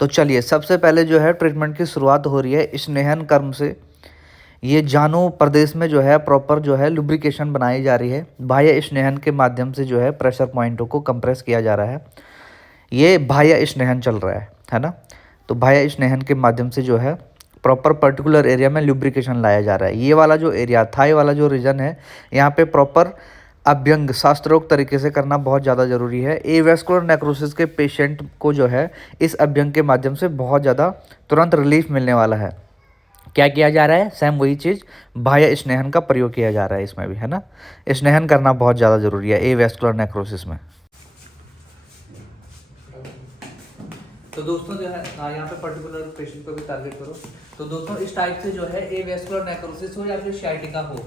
तो चलिए सबसे पहले जो है ट्रीटमेंट की शुरुआत हो रही है स्नेहन कर्म से। ये जानु प्रदेश में जो है प्रॉपर जो है लुब्रिकेशन बनाई जा रही है। बाह्य स्नेहन के माध्यम से जो है प्रेशर पॉइंटों को कंप्रेस किया जा रहा है। ये बाह्य स्नेहन चल रहा है ना। तो बाह्य स्नेहन के माध्यम से जो है प्रॉपर पर्टिकुलर एरिया में लुब्रिकेशन लाया जा रहा है। ये वाला जो एरिया थाई वाला जो रीजन है, यहाँ पे प्रॉपर अभ्यंग शास्त्रोक्त तरीके से करना बहुत ज़्यादा ज़रूरी है। एवेस्कुलर नेक्रोसिस के पेशेंट को जो है इस अभ्यंग के माध्यम से बहुत ज़्यादा तुरंत रिलीफ मिलने वाला है। क्या किया जा रहा है? सेम वही चीज़, बाह्य स्नेहन का प्रयोग किया जा रहा है इसमें भी, है ना। स्नेहन करना बहुत ज़्यादा ज़रूरी है एवेस्कुलर नेक्रोसिस में। तो दोस्तों जो है यहाँ पे पर्टिकुलर पेशेंट को भी टारगेट करो। तो दोस्तों इस टाइप से जो है एवेस्कुलर नेक्रोसिस हो या फिर शाइटिका हो,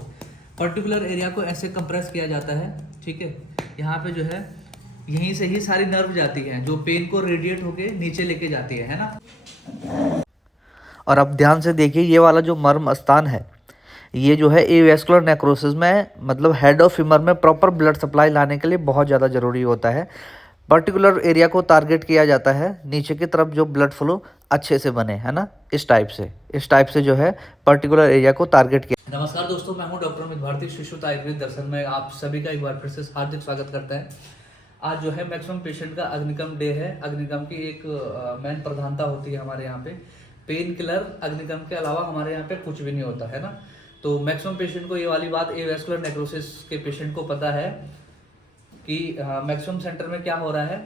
पर्टिकुलर एरिया को ऐसे कंप्रेस किया जाता है। ठीक है, यहाँ पे जो है यहीं से ही सारी नर्व जाती है जो पेन को रेडिएट होके नीचे लेके जाती है ना। और अब ध्यान से देखिए, ये वाला जो मर्म स्थान है, ये जो है एवेस्कुलर नेक्रोसिस में मतलब हेड ऑफ फीमर में प्रॉपर ब्लड सप्लाई लाने के लिए बहुत ज़्यादा ज़रूरी होता है। पर्टिकुलर एरिया को टारगेट किया जाता है, नीचे की तरफ जो ब्लड फ्लो अच्छे से बने, है ना। इस टाइप से जो है पर्टिकुलर एरिया को टारगेट किया। नमस्कार दोस्तों, मैं हूं डॉक्टर अमित भारती। शिशुत आयुर्वेद दर्शन में आप सभी का एक बार फिर से हार्दिक स्वागत करता है। आज जो है मैक्सिमम पेशेंट का अग्निकम डे है। अग्निकम की एक मेन प्रधानता होती है हमारे यहाँ पे। पेन किलर अग्निकम के अलावा हमारे यहाँ पे कुछ भी नहीं होता है ना। तो मैक्सिमम पेशेंट को ये वाली बात एवेस्कुलर नेक्रोसिस के पेशेंट को पता है कि मैक्सिमम सेंटर में क्या हो रहा है।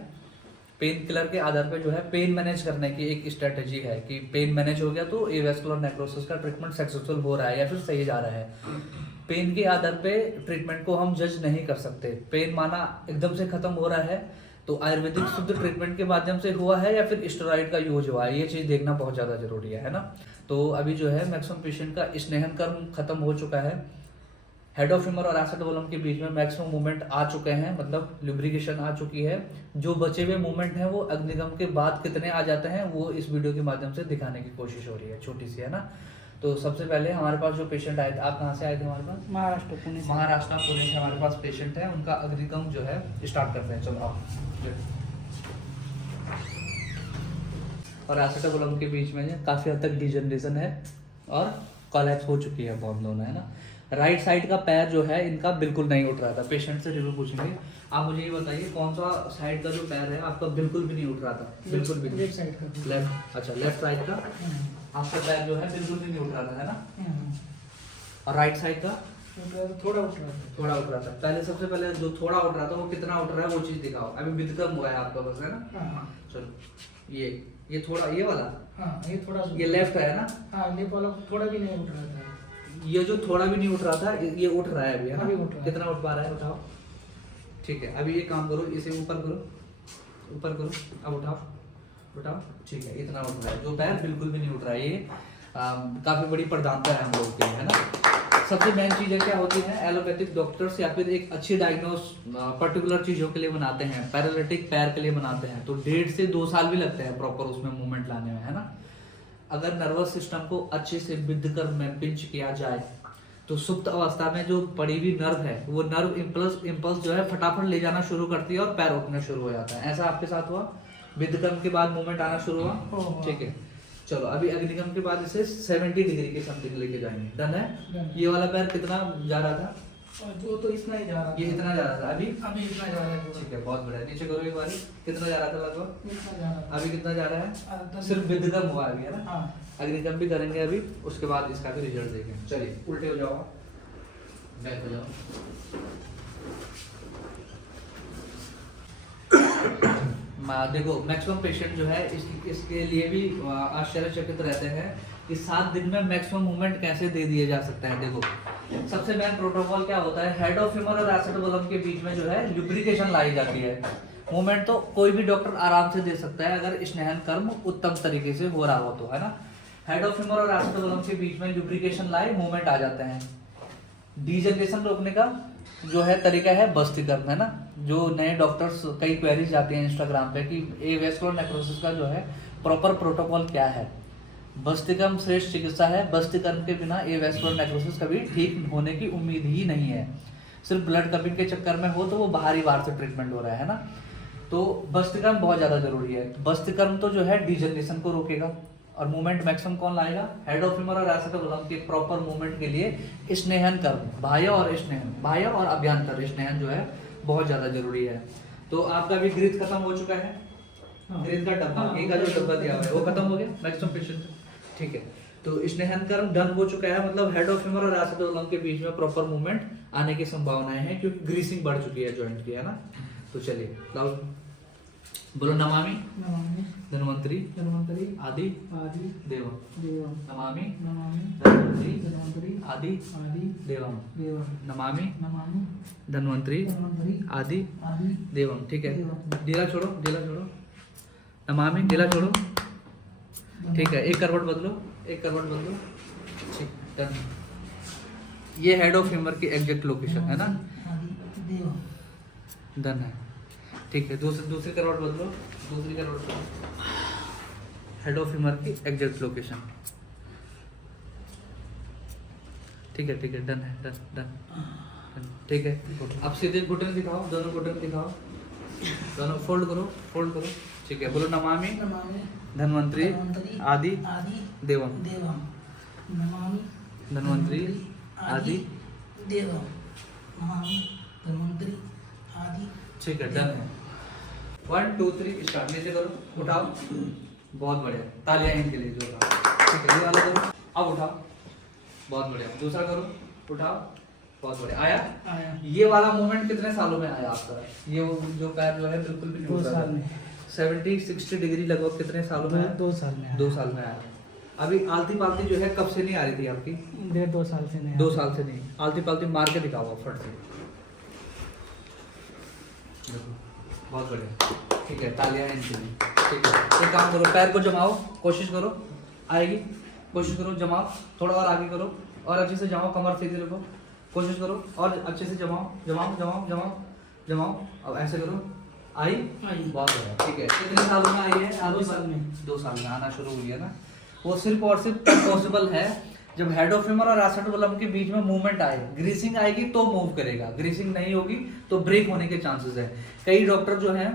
पेन किलर के आधार पे जो है पेन मैनेज करने की एक स्ट्रेटेजी है कि पेन मैनेज हो गया तो एवेस्कुलर नेक्रोसिस का ट्रीटमेंट सक्सेसफुल हो रहा है या फिर सही जा रहा है। पेन के आधार पे ट्रीटमेंट को हम जज नहीं कर सकते। पेन माना एकदम से खत्म हो रहा है तो आयुर्वेदिक शुद्ध ट्रीटमेंट के माध्यम से हुआ है या फिर स्टेरॉइड का यूज हुआ है, ये चीज देखना बहुत ज्यादा जरूरी है ना। तो अभी जो है मैक्सिमम पेशेंट का स्नेहन कर्म खत्म हो चुका है। हेड ऑफ फीमर और एसेटोवलम के बीच में मैक्सिमम मूवमेंट आ चुके हैं, मतलब लुब्रिकेशन आ चुकी है। जो बचे हुए मूवमेंट हैं वो अग्निगम के बाद कितने आ जाते हैं वो इस वीडियो के माध्यम से दिखाने की कोशिश हो रही है, छोटी सी, है ना। तो सबसे पहले हमारे पास जो पेशेंट आए थे, आप कहाँ से आए थे हमारे पास? महाराष्ट्र पुणे से हमारे पास पेशेंट है, उनका अग्निगम जो है स्टार्ट करते हैं। चलो आओ। और एसेटोवलम के बीच में काफ़ी हद तक डिजनरेशन है और कोलैप्स हो चुकी है बहुत दोनों, है ना। राइट साइड का पैर जो है इनका बिल्कुल नहीं उठ रहा था। पेशेंट से रिव्यू पूछेंगे। आप मुझे ये बताइए कौन सा साइड का जो पैर है आपका बिल्कुल भी नहीं उठ रहा था? बिल्कुल भी नहीं। लेफ्ट साइड का। लेफ्ट, अच्छा लेफ्ट साइड का आपका पैर जो है बिल्कुल भी नहीं उठ रहा था, है ना। और राइट साइड का थोड़ा उठ रहा था। पहले सबसे पहले जो थोड़ा उठ रहा था वो कितना उठ रहा है वो चीज दिखाओ। अभी विदकम हुआ है आपका बस, है ना। चलो ये थोड़ा, ये वाला, ये थोड़ा, ये लेफ्ट है ना। लेफ्ट वाला थोड़ा भी नहीं उठ रहा था। ये जो थोड़ा भी नहीं उठ रहा था ये उठ रहा है अभी, है ना। अभी उठ रहा है। कितना उठ पा रहा है बताओ। ठीक है, अभी ये काम करो, इसे ऊपर करो, अब उठाओ। ठीक है, इतना उठ रहा है। जो पैर बिल्कुल भी नहीं उठ रहा है, ये काफी बड़ी प्रधानता है हम लोगों के लिए, है ना। सबसे मेन चीजें क्या होती है, एलोपैथिक डॉक्टर्स या फिर एक अच्छी डायग्नोस पर्टिकुलर चीजों के लिए बनाते हैं। पैरालिटिक पैर के लिए बनाते हैं तो 1.5 से 2 साल भी लगते हैं प्रॉपर उसमें मूवमेंट लाने में, है ना। अगर नर्वस सिस्टम को अच्छे से विद्ध कर में पिंच किया जाए तो सुप्त अवस्था में जो पड़ी हुई नर्व है वो नर्व इम्पल्स जो है फटाफट ले जाना शुरू करती है और पैर उठना शुरू हो जाता है। ऐसा आपके साथ हुआ? विद्ध कर्म के बाद मूवमेंट आना शुरू हुआ? ठीक है, चलो अभी अग्निगम के बाद इसे 70 डिग्री के समथिंग लेके जाएंगे। डन है। ये वाला पैर कितना जा रहा था? जो तो इतना ही जा रहा था। ये इतना जा रहा था, अभी इतना जा रहा है। ठीक है, बहुत बढ़िया। नीचे करो एक बार, कितना जा रहा था लगभग? इतना जा रहा था। अभी कितना जा रहा है? सिर्फ विदगम हुआ अभी, है ना। अग्निकम भी करेंगे अभी, उसके बाद इसका भी रिजल्ट देखेंगे। चलिए उल्टे हो जाओ, बैक हो जाओ। देखो मैक्सिमम पेशेंट जो है इसके लिए भी आश्चर्यचकित रहते हैं कि 7 दिन में मैक्सिमम मूवमेंट कैसे दे दिए जा सकते हैं। देखो सबसे मेन प्रोटोकॉल क्या होता है, हेड ऑफ फीमर और एसेटोवलम के बीच में जो है लुब्रिकेशन लाई जाती है। मूवमेंट तो कोई भी डॉक्टर आराम से दे सकता है अगर स्नेहन कर्म उत्तम तरीके से हो रहा हो तो, है ना। हेड ऑफ फीमर और एसेटोवलम के बीच में लुब्रिकेशन लाए, मूवमेंट आ जाते हैं। डीजनरेशन रोकने का जो है तरीका है बस्तिकर्म, है ना। जो नए डॉक्टर्स कई क्वेरीज आती हैं इंस्टाग्राम पे कि एवेस्कुलर नेक्रोसिस का जो है प्रॉपर प्रोटोकॉल क्या है। बस्तिकर्म श्रेष्ठ चिकित्सा है। बस्तिकर्म के बिना एवेस्कुलर नेक्रोसिस कभी ठीक होने की उम्मीद ही नहीं है। सिर्फ ब्लड कपिंग के चक्कर में हो तो वो बाहरी बार से ट्रीटमेंट हो रहा है ना। तो बस्तिकर्म बहुत ज़्यादा जरूरी है। बस्तिकर्म तो जो है डिजनरेशन को रोकेगा, और मूवमेंट मैक्सिमम कौन लाएगा? हेड ऑफ फीमर और एसेटोबुलम के प्रॉपर मूवमेंट के लिए स्नेहन कर्म, बाह्य और स्नेहन, बाह्य और अभ्यंतर स्नेहन जो है बहुत ज़्यादा जरूरी है। तो आपका भी ग्रीथ खत्म हो चुका है, ग्रीथ का डब्बा, ये का जो डब्बा दिया हुआ है वो खत्म हो गया मैक्सिमम पेशेंट का, ठीक है। तो स्नेहन कर्म डन हो चुका है, मतलब हेड ऑफ फीमर और एसेटोबुलम के बीच में प्रॉपर मूवमेंट आने की संभावनाएं हैं, क्योंकि ग्रीसिंग बढ़ चुकी है जॉइंट की, है ना। तो चलिए लाओ बोलो, नमामि नमामि धन्वंतरि धन्वंतरि आदि आदि देवम, देवम नमामि नमामि धन्वंतरि धन्वंतरि आदि आदि देवम, देवम नमामि नमामि धन्वंतरि धन्वंतरि आदि आदि देवम, ठीक है। देवम। ढीला छोड़ो, ढीला छोड़ो, नमामि ढीला छोड़ो, ठीक है। एक करवट बदलो, एक करवट बदलो, ठीक, डन। ये हेड ऑफ फीमर की एग्जैक्ट लोकेशन है ना, आदि देवम डन है, ठीक है। दूसरी करवट बदलो, दूसरी करवट बदलो, हेड ऑफ फीमर की एग्जैक्ट लोकेशन, ठीक है, ठीक है, डन है, डन डन, ठीक है। अब सीधे घुटने दिखाओ, दोनों घुटने दिखाओ, दोनों फोल्ड करो, फोल्ड करो, ठीक है। बोलो, नमामि नमामि धन्वंतरि धन्वंतरि आदि आदि देवम, देवम नमामि धन्वंतरि आदि देवम नमामि धन्वंतरि आदि, ठीक है, डन है। 1 2 3 स्टार्ट, नीचे करो, उठाओ, बहुत बढ़िया, तालियां इनके लिए जो था, ठीक है। ये वाला करो, अब उठाओ, बहुत बढ़िया, दूसरा करो, उठाओ, बहुत बढ़िया, आया। आया ये वाला मूवमेंट कितने सालों में आया आपका? ये वो जो पैर जो है बिल्कुल भी नहीं 2 उठ रहा साल था। में 70-60 डिग्री लगभग कितने सालों में आया? 2 साल में 2 साल में आया। अभी आलती पालती जो है कब से नहीं आ रही थी आपकी? 1.5-2 साल से नहीं 2 साल से नहीं। आलती पालती मार के दिखाओ फट से, देखो, बहुत बढ़िया, ठीक है, तालियां इनके लिए, ठीक है। एक काम करो, पैर को जमाओ, कोशिश करो, आएगी, कोशिश करो, जमाओ, थोड़ा और आगे करो, और अच्छे से जमाओ, कमर सीधी रखो, कोशिश करो, और अच्छे से जमाओ, जमाओ जमाओ जमाओ जमाओ, अब ऐसे करो, आई, आई। बहुत बढ़िया, ठीक है। कितने सालों में आई है? 2 साल में 2 साल में आना शुरू हुई है ना। वो सिर्फ और सिर्फ तब पॉसिबल है जब हेड ऑफ फीमर और एसेटोबुलम के बीच में मूवमेंट आए, ग्रीसिंग आएगी तो मूव करेगा, ग्रीसिंग नहीं होगी तो ब्रेक होने के चांसेस है। कई डॉक्टर जो हैं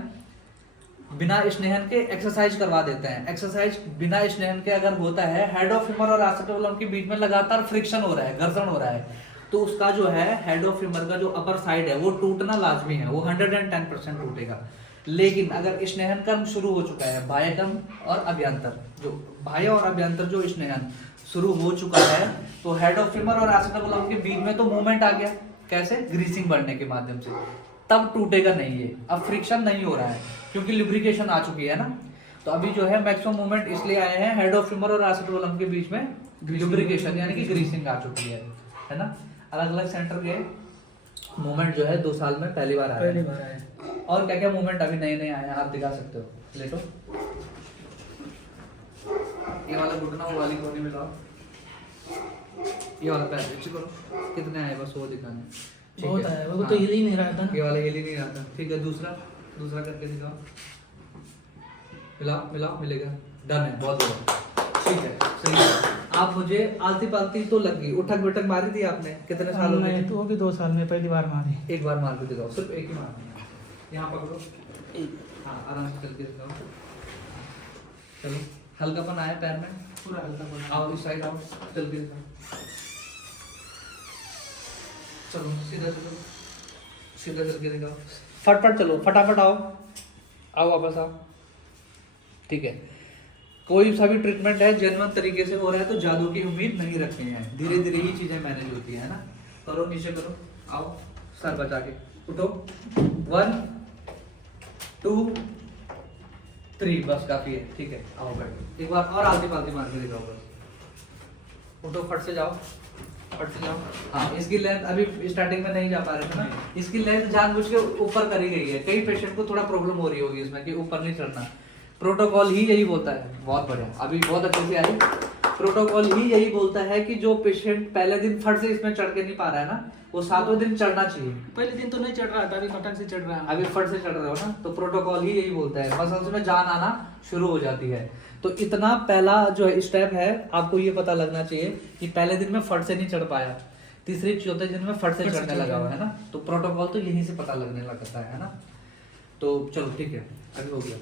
बिना स्नेहन के एक्सरसाइज करवा देते हैं। एक्सरसाइज बिना स्नेहन के अगर होता है, हेड ऑफ फीमर और एसेटोबुलम के बीच में लगातार फ्रिक्शन हो रहा है, घर्षण हो रहा है, तो उसका जो है हेड ऑफ फीमर का जो अपर साइड है वो टूटना लाजमी है, वो 110% टूटेगा। लेकिन अगर स्नेहन कर्म शुरू हो चुका है, बाह्य कर्म और अभ्यंतर, जो बाह्य और अभ्यंतर जो स्नेहन शुरू हो चुका है, तो हेड ऑफ फीमर और एसेटोबुलम के बीच में तो मूवमेंट आ गया, कैसे? ग्रीसिंग बढ़ने के माध्यम से, तब टूटेगा नहीं ये। अब फ्रिक्शन नहीं हो रहा है क्योंकि लुब्रिकेशन आ चुकी है ना। तो अभी जो है मैक्सिमम मूवमेंट इसलिए आए हैं, हेड ऑफ फीमर और एसेटोबुलम के बीच में लुब्रिकेशन यानी कि ग्रीसिंग आ चुकी है ना। अलग अलग सेंटर के मूवमेंट जो है 2 साल में पहली बार आया पहली है। बार आया। और क्या क्या मूवमेंट अभी नए नए आए हैं आप दिखा सकते हो, लेटो, ये वाला घुटना वो वाली कोनी में लाओ, ये वाला पैर नीचे करो, कितने आए बस वो दिखाने, ठीक बहुत है। आया, वो तो हाँ, हिल ही नहीं रहा था ये ना। वाला हिल ही नहीं रहा था, ठीक है। दूसरा करके दिखाओ, मिलाओ मिलाओ, मिलेगा, डन है, बहुत बढ़िया, ठीक है, सही है। आप मुझे आलती पालती तो लग गई, उठक बैठक मारी थी आपने कितने सालों में? मैं तो वो भी 2 साल में पहली बार मारी। एक बार मार के दिखाओ, सिर्फ एक ही मारना है, यहाँ पकड़ो, हाँ आराम से चल के दिखाओ, चलो, हल्कापन आया पैर में, पूरा हल्का बना। आओ इस साइड आओ, चल के दिखाओ, चलो सीधा चलो, सीधा चल के दिखाओ, फटाफट चलो, फटाफट आओ वापस आओ, ठीक है। कोई सा भी ट्रीटमेंट है जेन्युइन तरीके से हो रहा है तो जादू की उम्मीद नहीं रखते हैं, धीरे धीरे ही चीजें मैनेज होती है ना। करो, नीचे करो, आओ, सर बचा के उठो, 1 2 3, बस काफी है, ठीक है। आओ बैठो, एक बार और आलती पालती मार के दिखाओ, बस उठो, फट से जाओ, फट से जाओ। हाँ, इसकी लेंथ अभी स्टार्टिंग में नहीं जा पा रहे थे ना, इसकी लेंथ जानबूझ के ऊपर करी गई है। कई पेशेंट को थोड़ा प्रॉब्लम हो रही होगी इसमें कि ऊपर नहीं चढ़ना, प्रोटोकॉल ही यही बोलता है, बहुत बढ़िया, अभी बहुत अच्छे से आई। प्रोटोकॉल ही यही बोलता है कि जो पेशेंट पहले दिन फट से इसमें चढ़ के नहीं पा रहा है ना, वो 7वें दिन चढ़ना चाहिए। पहले दिन तो नहीं चढ़ रहा था, अभी फटक से चढ़ रहा है। अभी फट से चढ़ रहे हो ना, तो प्रोटोकॉल ही यही बोलता है, मसल्स में जान आना शुरू हो जाती है। तो इतना पहला जो है स्टेप है, आपको ये पता लगना चाहिए कि पहले दिन में फट से नहीं चढ़ पाया, तीसरे चौथे दिन में फट से चढ़ने लगा हुआ है ना, तो प्रोटोकॉल तो यहीं से पता लगने लगता है ना। तो चलो ठीक है, अभी हो गया।